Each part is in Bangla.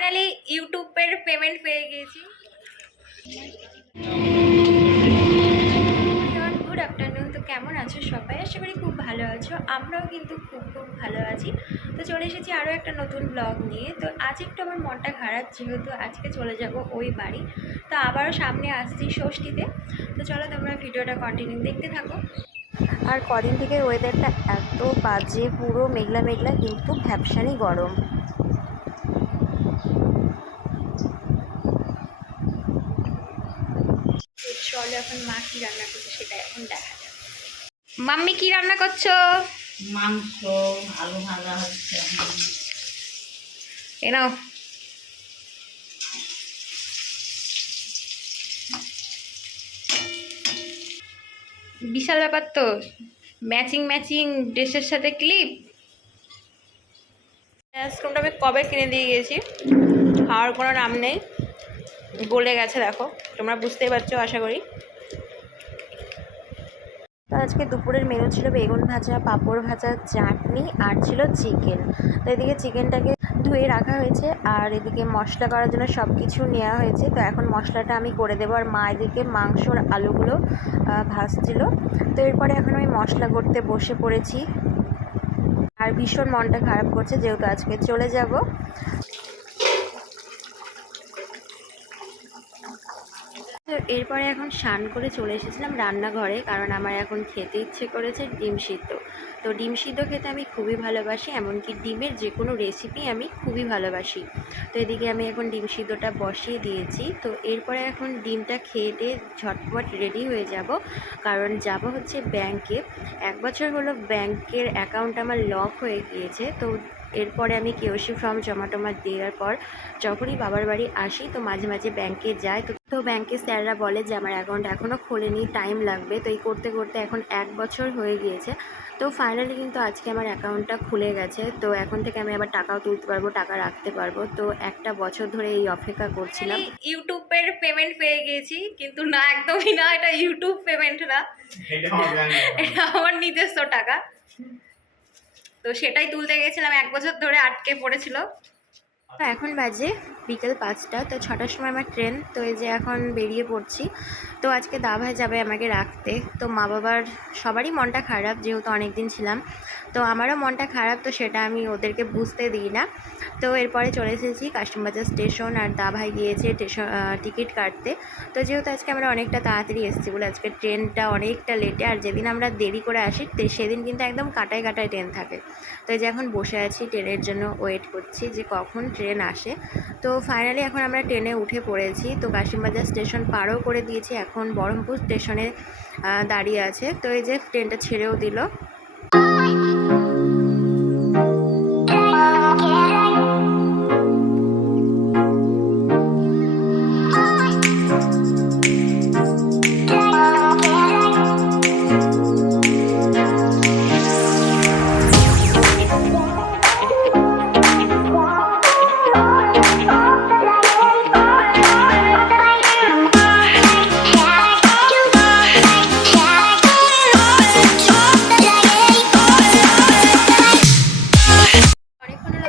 ফাইনালি ইউটিউবের পেমেন্ট পেয়ে গিয়েছি। Good afternoon. তো কেমন আছো সবাই? আশা করি খুব ভালো আছো। আমরাও কিন্তু খুব ভালো আছি। তো চলে এসেছি আরও একটা নতুন ব্লগ নিয়ে। তো আজ একটু আমার মনটা খারাপ, যেহেতু আজকে চলে যাব ওই বাড়ি। তো আবারও সামনে আসছি ষষ্ঠীতে। তো চলো তোমরা ভিডিওটা কন্টিনিউ দেখতে থাকো। আর কদিন থেকে ওয়েদারটা এত বাজে, পুরো মেঘলা মেঘলা, কিন্তু ভ্যাপসানি গরম। চলো এখন মা কি রান্না করছে সেটা এখন দেখা যাবে। মাম্মি কি রান্না করছো? মাংস, আলু ভাজা হচ্ছে। এ নাও। বিশাল ব্যাপার তো, ম্যাচিং ম্যাচিং ড্রেসের সাথে ক্লিপ। আইসক্রিমটা আমি কবে কিনে দিয়ে গেছি, খাওয়ার কোনো নাম নেই, গলে গেছে। দেখো, তোমরা বুঝতেই পারছো আশা করি। তো আজকে দুপুরের মেনু ছিল বেগুন ভাজা, পাঁপড় ভাজা, চাটনি আর ছিল চিকেন। তো এদিকে চিকেনটাকে ধুয়ে রাখা হয়েছে আর এদিকে মশলা করার জন্য সব কিছু নেওয়া হয়েছে। তো এখন মশলাটা আমি করে দেবো, আর মা এদিকে মাংসর আলুগুলো ভাজছিল। তো এরপরে এখন আমি মশলা করতে বসে পড়েছি। আর ভীষণ মনটা খারাপ করছে, যেহেতু আজকে চলে যাব। তো এরপরে এখন স্নান করে চলে এসেছিলাম রান্নাঘরে, কারণ আমার এখন খেতে ইচ্ছে করেছে ডিম সিদ্ধ। তো ডিম সিদ্ধ খেতে আমি খুবই ভালোবাসি, এমনকি ডিমের যে কোনো রেসিপি আমি খুবই ভালোবাসি। তো এদিকে আমি এখন ডিম সিদ্ধটা বসিয়ে দিয়েছি। তো এরপরে এখন ডিমটা খেয়ে টেয়ে ঝটপট রেডি হয়ে যাব, কারণ যাব হচ্ছে ব্যাংকে। 1 বছর হলো ব্যাংকের অ্যাকাউন্ট আমার লক হয়ে গিয়েছে। তো এরপরে আমি কেওসি ফর্ম জমা টমা দেওয়ার পর যখনই বাবার বাড়ি আসি, তো মাঝে মাঝে ব্যাংকে যাই। তো ব্যাংকে স্যাররা বলে যে আমার অ্যাকাউন্ট এখনও খোলেনি, টাইম লাগবে। তো এই করতে করতে এখন 1 বছর হয়ে গিয়েছে। তো ফাইনালি কিন্তু আজকে আমার অ্যাকাউন্টটা খুলে গেছে। তো এখন থেকে আমি আবার টাকাও তুলতে পারবো, টাকা রাখতে পারবো। তো 1টা বছর ধরে এই অপেক্ষা করছিলাম। ইউটিউবের পেমেন্ট পেয়ে গিয়েছি, কিন্তু না, একদমই না, এটা ইউটিউব পেমেন্ট না, এটা আমার নিজস্ব টাকা। তো সেটাই তুলতে গেছিলাম, 1 বছর ধরে আটকে পড়েছিল। তো এখন বাজে বিকেল 5টা। তো 6টার সময় আমার ট্রেন। তো এই যে এখন বেরিয়ে পড়ছি। তো আজকে দাভাই যাবে আমাকে রাখতে। তো মা বাবার সবারই মনটা খারাপ, যেহেতু অনেক দিন ছিলাম। তো আমারও মনটা খারাপ, তো সেটা আমি ওদেরকে বুঝতে দিই না। তো এরপরে চলে এসেছি কাস্টমবাজার স্টেশন, আর দাভাই গিয়েছে টিকিট কাটতে। তো যেহেতু আজকে আমরা অনেকটা তাড়াতাড়ি এসেছি বলে আজকে ট্রেনটা অনেকটা লেটে, আর যেদিন আমরা দেরি করে আসি সেদিন কিন্তু একদম কাটায় কাটায় ট্রেন থাকে। তো এই যে এখন বসে আছি, ট্রেনের জন্য ওয়েট করছি যে কখন ট্রেন আসে। তো ফাইনালি এখন আমরা ট্রেনে উঠে পড়েছি। তো কাশিমবাজার স্টেশন পারও করে দিয়েছি, এখন বহরমপুর স্টেশনে দাঁড়িয়ে আছে। তো এই যে ট্রেনটা ছেড়েও দিল।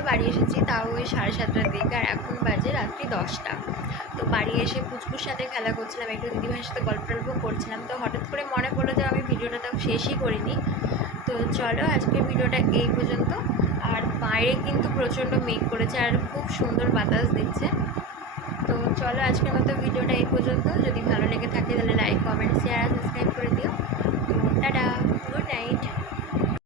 বাড়ি এসেছি তাও ওই 7:30টার দিকে, আর এখন বাজে রাত্রি 10টা। তো বাড়ি এসে পুচকুর সাথে খেলা করছিলাম, একটু দিদিভাইয়ের সাথে গল্প টল্প করছিলাম। তো হঠাৎ করে মনে পড়লো যে আমি ভিডিওটা তাও শেষই করিনি। তো চলো আজকের ভিডিওটা এই পর্যন্ত। আর বাইরে কিন্তু প্রচণ্ড মেঘ করেছে আর খুব সুন্দর বাতাস দিচ্ছে। তো চলো আজকের মতো ভিডিওটা এই পর্যন্ত। যদি ভালো লেগে থাকে তাহলে লাইক, কমেন্ট, শেয়ার আর সাবস্ক্রাইব করে